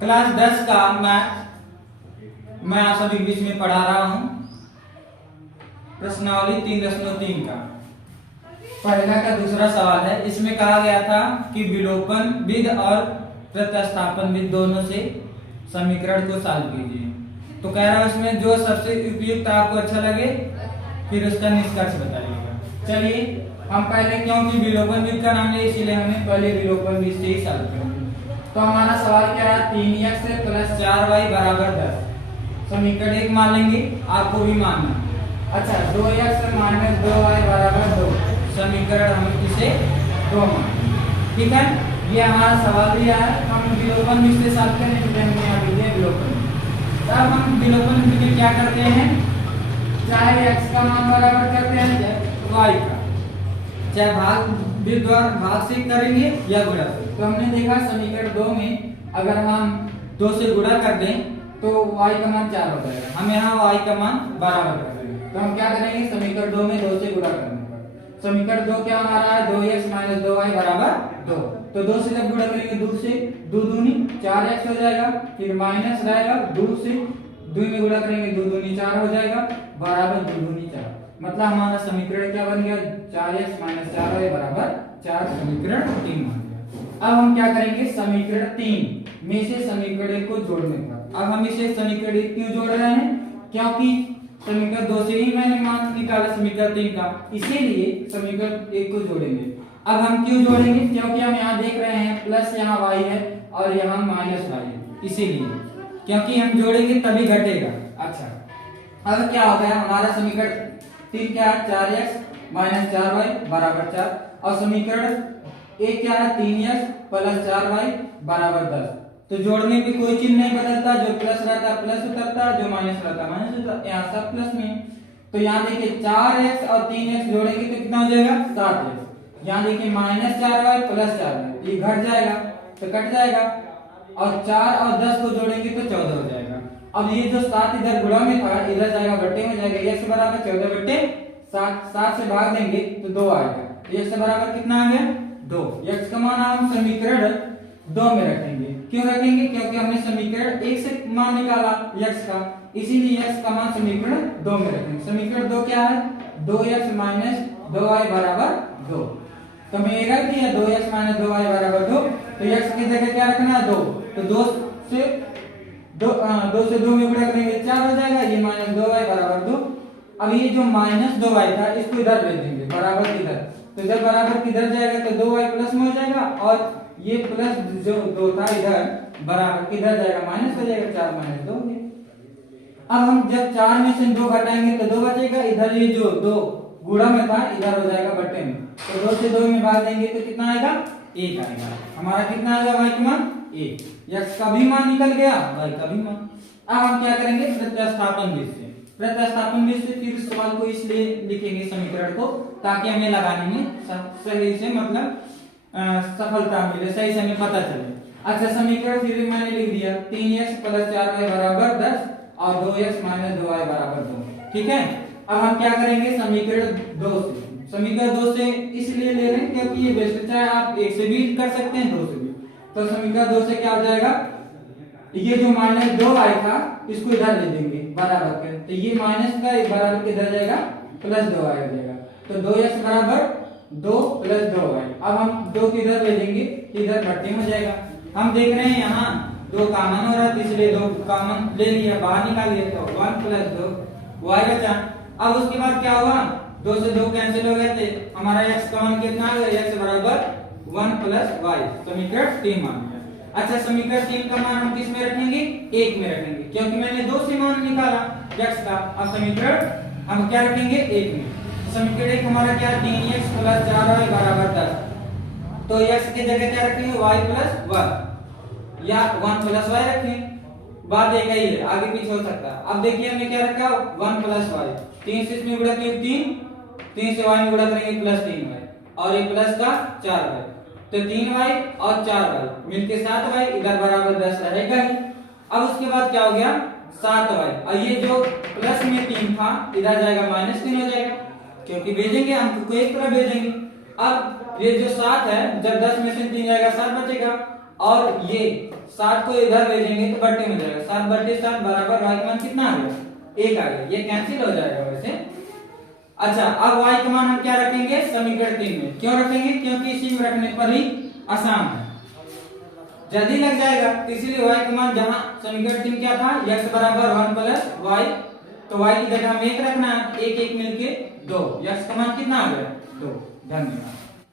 Class 10 का math मैं आप सभी बीच में पढ़ा रहा हूं। प्रश्नावली 3.3 का पहला का दूसरा सवाल है। इसमें कहा गया था कि विलोपन विध और प्रतिस्थापन विध दोनों से समीकरण को सॉल्व कीजिए। तो कह रहा हूं इसमें जो सबसे उपयुक्त आपको अच्छा लगे फिर उसका निष्कर्ष बताइएगा। चलिए हम पहले, क्योंकि विलोपन विध का नाम है इसीलिए हमें पहले विलोपन विध से ही सॉल्व करेंगे। तो हमारा सवाल क्या है, 3x + 4y = 10 समीकरण 1 मान लेंगे, आपको भी मानना। अच्छा, 2x - 2y = 2 समीकरण हम इसे 2 मान, ठीक है। ये हमारा सवाल दिया है, हम विलोपन विध से सॉल्व करेंगे। हमने यहाँ लिख दिया विलोपन। तब हम विलोपन विधि में क्या करते हैं, चाहे x का मान बराबर करते हैं y का, चाहे भाग विधि द्वारा भाग से करेंगे या गुणा से। तो हमने देखा समीकरण 2 में अगर हम 2 से गुणा कर दें तो y का मान 4 हो जाएगा। हम यहाँ y का मान बराबर कर देंगे। तो हम क्या करेंगे, समीकरण 2 में 2 से गुणा करने पर समीकरण 2 क्या हमारा है, 2x - 2y = 2। तो 2 से जब गुणा करेंगे 2 से 2 दूनी 4x हो जाएगा, फिर माइनस रहेगा 2 से 2 में गुणा करेंगे 2 दूनी 4 हो जाएगा, बराबर 2 दूनी 4। मतलब हमारा समीकरण क्या बन गया, 4x - 4y = 4 समीकरण 3 बन गया। अब हम क्या करेंगे, समीकरण 3 में से समीकरण 1 को जोड़ने पर। अब हम इसे समीकरण 1 क्यों जोड़ रहे हैं, क्योंकि समीकरण 2 से ही मैंने मान निकाला समीकरण 3 का, इसीलिए समीकरण 1 को जोड़ेंगे। अब हम क्यों जोड़ेंगे, क्योंकि हम यहाँ देख रहे हैं प्लस यहाँ y है और यहाँ माइनस y है, इसीलिए क्योंकि हम जोड़ेंगे तभी घटेगा। अच्छा, अब क्या हो गया हमारा समीकरण 3 क्या है, 4x - 4y = 4 और समीकरण 1 क्या है, 3x + 4y = 10। तो जोड़ने पे कोई चिन्ह नहीं बदलता, जो प्लस रहता प्लस उतरता, जो माइनस रहता माइनस उतरता, यहाँ सब प्लस में। तो यहाँ देखिए 4x और 3x जोड़ेंगे तो कितना हो जाएगा, 7x। यहाँ देखिए -4y + 4y, ये घट जाएगा तो कट जाएगा, और 4 और 10 को जोड़ेंगे तो 14 हो जाएगा। अब ये जो 7 इधर गुणा में था इधर जाएगा बट्टे में जाएगा, x = 14/7। 7 से भाग देंगे तो 2 आएगा, x बराबर कितना आ गया, 2। x का मान हम समीकरण 2 में रखेंगे। क्यों रखेंगे, क्योंकि हमने समीकरण 1 से मान निकाला x का, इसीलिए x का मान समीकरण 2 में रखेंगे। समीकरण 2 क्या है, 2x - 2y = 2। तो हमें रख दिया 2x - 2y = 2। तो x की जगह क्या रखना है, 2। तो 2 से 2 में गुणा करेंगे 4 हो जाएगा, ये -2y = 2। अब ये जो -2y था इसको इधर भेज देंगे बराबर किधर, तो जब बराबर किधर जाएगा तो 2y प्लस में हो जाएगा, और ये प्लस जो 2 था इधर बराबर किधर जाएगा, माइनस हो जाएगा, 4 - 2 हो गया। अब हम जब 4 में से 2 घटाएंगे तो 2 बचेगा, इधर ये जो 2 गुणा में था इधर हो जाएगा बट्टे में। तो 2 से 2 में भाग देंगे तो कितना आएगा, 1 आएगा। हमारा कितना आएगा, y का मान 1। x का भी मान निकल गया, y का भी मान। अब हम क्या करेंगे, प्रतिस्थापन विधि से। प्रतिस्थापन विधि से फिर सवाल को इसलिए लिखेंगे समीकरण को ताकि हमें लगाने में सही से मतलब सफलता मिले, सही से हमें पता चले। अच्छा, समीकरण फिर मैंने लिख दिया 3x + 4y = 10 और 2x - 2y = 2, ठीक है। अब हम क्या करेंगे, समीकरण 2 से। समीकरण 2 से इसलिए ले रहे हैं क्योंकि ये बेस्ट, चाहे आप 1 से भी कर सकते हैं 2 से भी। तो समीकरण 2 से क्या हो जाएगा, ये जो -2y था इसको इधर ले देंगे बराबर के, तो ये माइनस का बराबर किधर जाएगा, +2y हो जाएगा। तो 2x = 2 + 2y। अब हम 2 किधर ले देंगे, इधर भट्टी में जाएगा। हम देख रहे हैं यहाँ 2 कॉमन हो रहा है, इसलिए 2 कॉमन ले लिया, बाहर निकाल लिया, तो 1 + 2 y बचा। अब उसके बाद क्या हुआ, 2 से 2 कैंसिल हो गए थे, हमारा x का मान कितना आ गया, x = 1 + y, समीकरण 3 मान गया। अच्छा, समीकरण 3 का मान हम किस में रखेंगे, 1 में रखेंगे, क्योंकि मैंने 2 से मान निकाला x का। अब समीकरण हम क्या रखेंगे, 1 में। समीकरण 1 हमारा क्या, 3x + 4y = 10। तो x की जगह क्या रखेंगे, y + 1 या 1 + y रखें, बात एक ही है, आगे पीछे हो सकता है। अब देखिए हमने क्या रखा, 1 + y, 3 से इसमें गुणा करेंगे 3 से y में गुणा करेंगे +3y, और ये प्लस का 4y, तो 3y और 4y मिलके 7y, इधर बराबर 10 रहेगा ही। अब उसके बाद क्या हो गया, 7y, और ये जो प्लस में 3 था इधर जाएगा -3 हो जाएगा, क्योंकि भेजेंगे अंक को एक तरफ भेजेंगे। अब ये जो 7 है, जब 10 में से 3 जाएगा 7 बचेगा, और ये 7 को इधर भेजेंगे तो बट्टे में जाएगा, 7/7 बराबर y का मान कितना आ गया, 1 आ गया, ये कैंसिल हो जाएगा वैसे। अच्छा, अब y का मान हम क्या रखेंगे समीकरण 3 में, क्यों रखेंगे, क्योंकि इसी में रखने पर ही आसान है, जल्दी लग जाएगा, तो इसीलिए y का मान जहां समीकरण 3 क्या था, x बराबर 1 प्लस y, तो y की जगह में 1 रखना है, 1 1 मिलके 2, x का मान कितना आ गया 2। धन्यवाद।